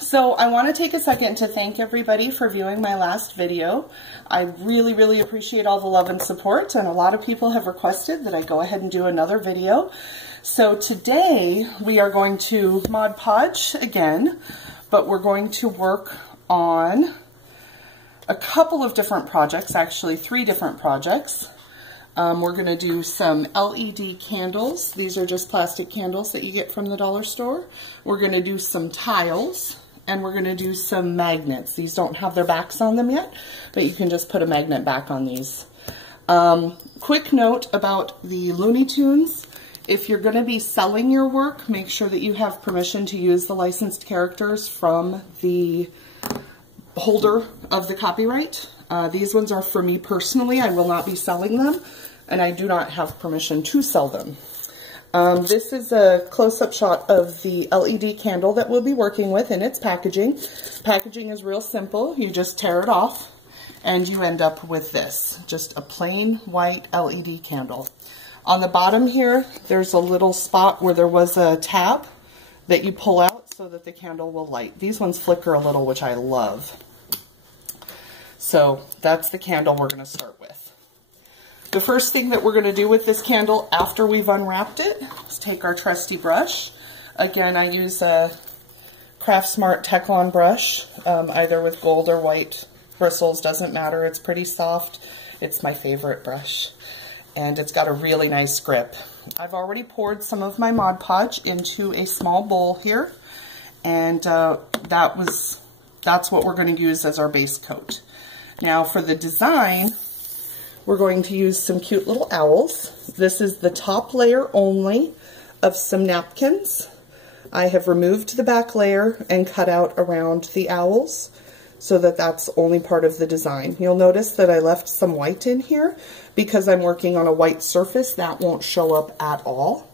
so I want to take a second to thank everybody for viewing my last video. I really, really appreciate all the love and support, and a lot of people have requested that I go ahead and do another video. So today we are going to Mod Podge again, but we're going to work on a couple of different projects, actually 3 different projects. We're going to do some LED candles. These are just plastic candles that you get from the dollar store. We're going to do some tiles, and we're going to do some magnets. These don't have their backs on them yet, but you can just put a magnet back on these. Quick note about the Looney Tunes. If you're going to be selling your work, make sure that you have permission to use the licensed characters from the holder of the copyright. These ones are for me personally. I will not be selling them, and I do not have permission to sell them. This is a close-up shot of the LED candle that we'll be working with in its packaging. Packaging is real simple. You just tear it off, and you end up with this, just a plain white LED candle. On the bottom here, there's a little spot where there was a tab that you pull out so that the candle will light. These ones flicker a little, which I love. So that's the candle we're going to start with. The first thing that we're going to do with this candle after we've unwrapped it is take our trusty brush. Again, I use a Craft Smart Teflon brush, either with gold or white bristles, doesn't matter. It's pretty soft. It's my favorite brush, and it's got a really nice grip. I've already poured some of my Mod Podge into a small bowl here, and that's what we're going to use as our base coat. Now for the design, we're going to use some cute little owls. This is the top layer only of some napkins. I have removed the back layer and cut out around the owls so that that's only part of the design. You'll notice that I left some white in here because I'm working on a white surface. That won't show up at all.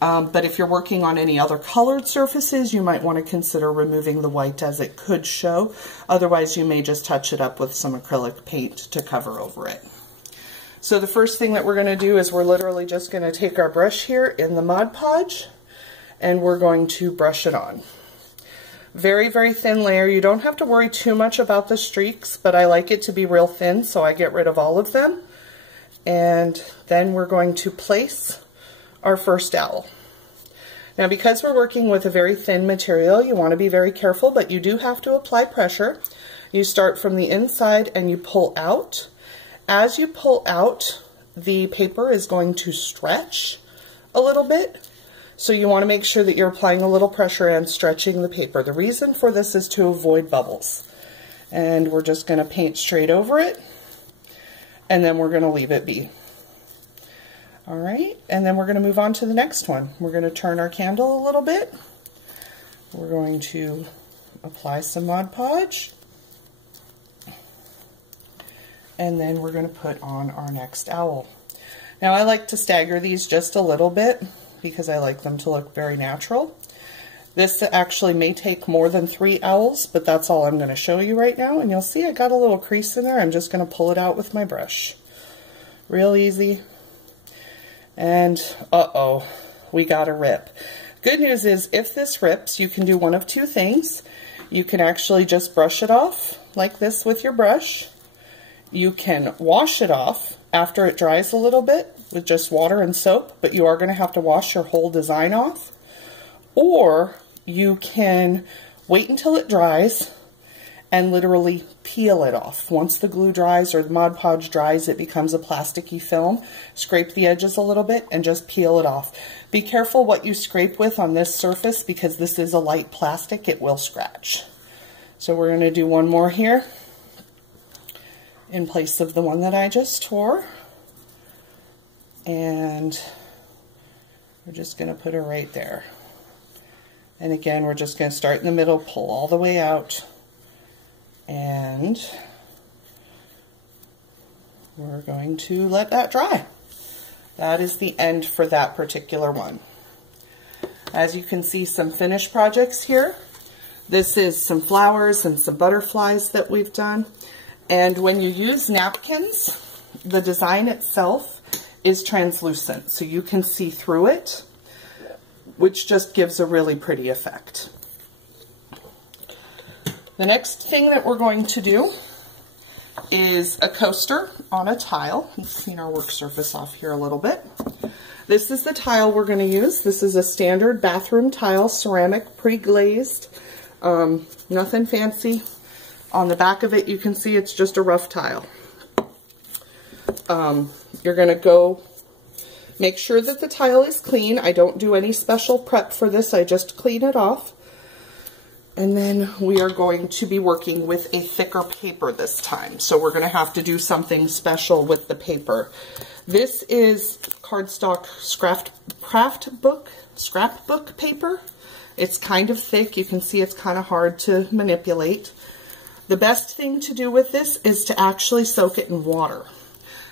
But if you're working on any other colored surfaces, you might want to consider removing the white, as it could show. Otherwise, you may just touch it up with some acrylic paint to cover over it. So the first thing that we're going to do is we're literally just going to take our brush here in the Mod Podge, and we're going to brush it on. Very, very thin layer. You don't have to worry too much about the streaks, but I like it to be real thin, so I get rid of all of them. And then we're going to place our first owl. Now, because we're working with a very thin material, you want to be very careful, but you do have to apply pressure. You start from the inside and you pull out. As you pull out, the paper is going to stretch a little bit, so you want to make sure that you're applying a little pressure and stretching the paper. The reason for this is to avoid bubbles. And we're just going to paint straight over it, and then we're going to leave it be. All right, and then we're going to move on to the next one. We're going to turn our candle a little bit. We're going to apply some Mod Podge. And then we're going to put on our next owl. Now, I like to stagger these just a little bit because I like them to look very natural. This actually may take more than 3 owls, but that's all I'm going to show you right now. And you'll see I got a little crease in there. I'm just going to pull it out with my brush. Real easy. And uh-oh, we got a rip. Good news is, if this rips, you can do one of 2 things. You can actually just brush it off like this with your brush. You can wash it off after it dries a little bit with just water and soap, but you are going to have to wash your whole design off. Or you can wait until it dries and literally peel it off. Once the glue dries or the Mod Podge dries, it becomes a plasticky film. Scrape the edges a little bit and just peel it off. Be careful what you scrape with on this surface because this is a light plastic. It will scratch. So we're going to do one more here in place of the one that I just tore. And we're just going to put her right there. And again, we're just going to start in the middle, pull all the way out, and we're going to let that dry. That is the end for that particular one. As you can see, some finished projects here. This is some flowers and some butterflies that we've done. And when you use napkins, the design itself is translucent, so you can see through it, which just gives a really pretty effect. The next thing that we're going to do is a coaster on a tile. Let's clean our work surface off here a little bit. This is the tile we're going to use. This is a standard bathroom tile, ceramic, pre-glazed, nothing fancy. On the back of it, you can see it's just a rough tile. You're going to go make sure that the tile is clean. I don't do any special prep for this. I just clean it off. And then we are going to be working with a thicker paper this time. So we're going to have to do something special with the paper. This is cardstock scrapbook paper. It's kind of thick. You can see it's kind of hard to manipulate. The best thing to do with this is to actually soak it in water.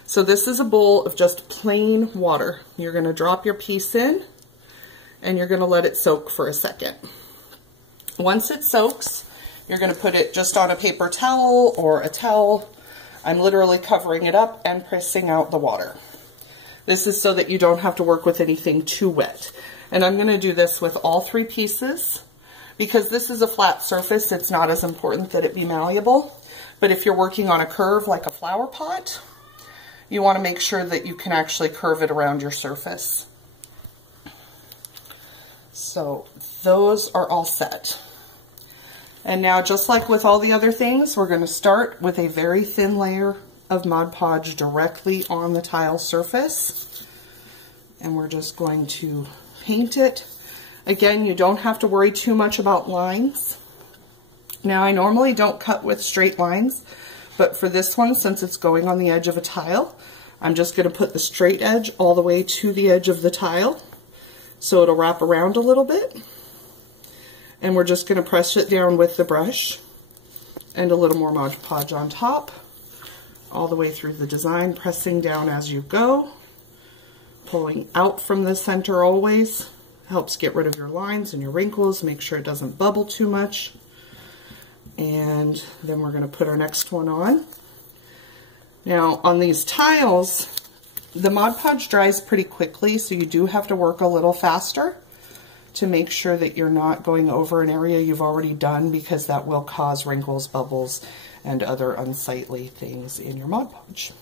So this is a bowl of just plain water. You're going to drop your piece in and you're going to let it soak for a second. Once it soaks, you're going to put it just on a paper towel or a towel. I'm literally covering it up and pressing out the water. This is so that you don't have to work with anything too wet. And I'm going to do this with all 3 pieces. Because this is a flat surface, it's not as important that it be malleable. But if you're working on a curve like a flower pot, you want to make sure that you can actually curve it around your surface. So those are all set. And now, just like with all the other things, we're going to start with a very thin layer of Mod Podge directly on the tile surface. And we're just going to paint it. Again, you don't have to worry too much about lines. Now, I normally don't cut with straight lines, but for this one, since it's going on the edge of a tile, I'm just going to put the straight edge all the way to the edge of the tile, so it'll wrap around a little bit. And we're just going to press it down with the brush and a little more Mod Podge on top, all the way through the design, pressing down as you go, pulling out from the center always. Helps get rid of your lines and your wrinkles, make sure it doesn't bubble too much. And then we're going to put our next one on. Now, on these tiles, the Mod Podge dries pretty quickly, so you do have to work a little faster to make sure that you're not going over an area you've already done, because that will cause wrinkles, bubbles, and other unsightly things in your Mod Podge.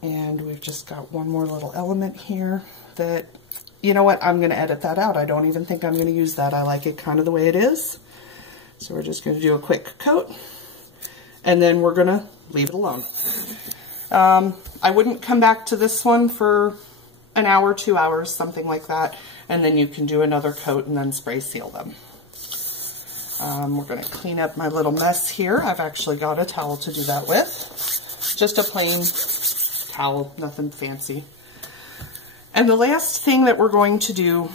And we've just got one more little element here that, you know what, I'm going to edit that out. I don't even think I'm going to use that. I like it kind of the way it is. So we're just going to do a quick coat, and then we're going to leave it alone. I wouldn't come back to this one for an hour, 2 hours, something like that, and then you can do another coat and then spray seal them. We're going to clean up my little mess here. I've actually got a towel to do that with. Just a plain towel, nothing fancy. And the last thing that we're going to do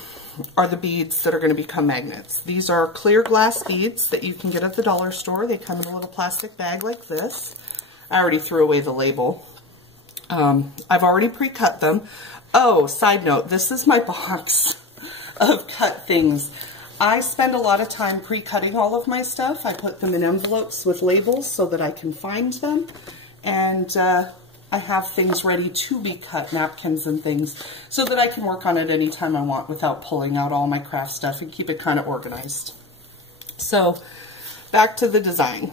are the beads that are going to become magnets. These are clear glass beads that you can get at the dollar store. They come in a little plastic bag like this. I already threw away the label. I've already pre-cut them. Oh, side note, this is my box of cut things. I spend a lot of time pre-cutting all of my stuff. I put them in envelopes with labels so that I can find them. And I have things ready to be cut, napkins and things, so that I can work on it anytime I want without pulling out all my craft stuff and keep it kind of organized. So, back to the design.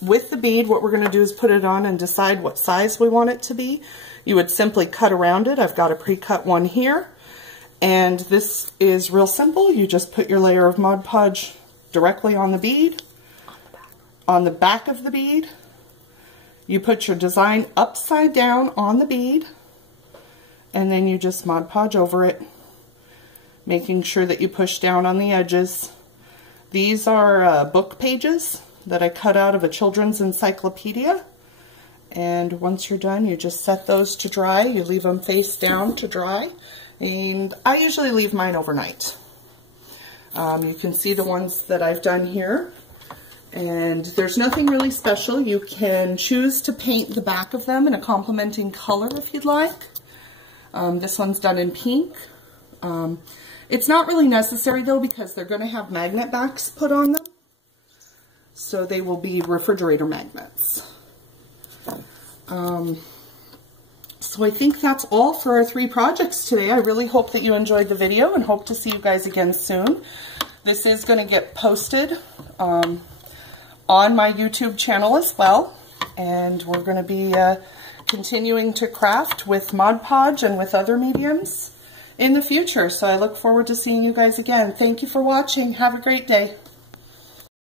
With the bead, what we're going to do is put it on and decide what size we want it to be. You would simply cut around it. I've got a pre-cut one here. And this is real simple. You just put your layer of Mod Podge directly on the bead. On the back of the bead, you put your design upside down on the bead, and then you just Mod Podge over it, making sure that you push down on the edges. These are book pages that I cut out of a children's encyclopedia. And once you're done, you just set those to dry. You leave them face down to dry. And I usually leave mine overnight. You can see the ones that I've done here. And there's nothing really special. You can choose to paint the back of them in a complementing color if you'd like. This one's done in pink. It's not really necessary though, because they're going to have magnet backs put on them. So they will be refrigerator magnets. So I think that's all for our 3 projects today. I really hope that you enjoyed the video and hope to see you guys again soon. This is going to get posted on my YouTube channel as well. And we're going to be continuing to craft with Mod Podge and with other mediums in the future. So I look forward to seeing you guys again. Thank you for watching. Have a great day.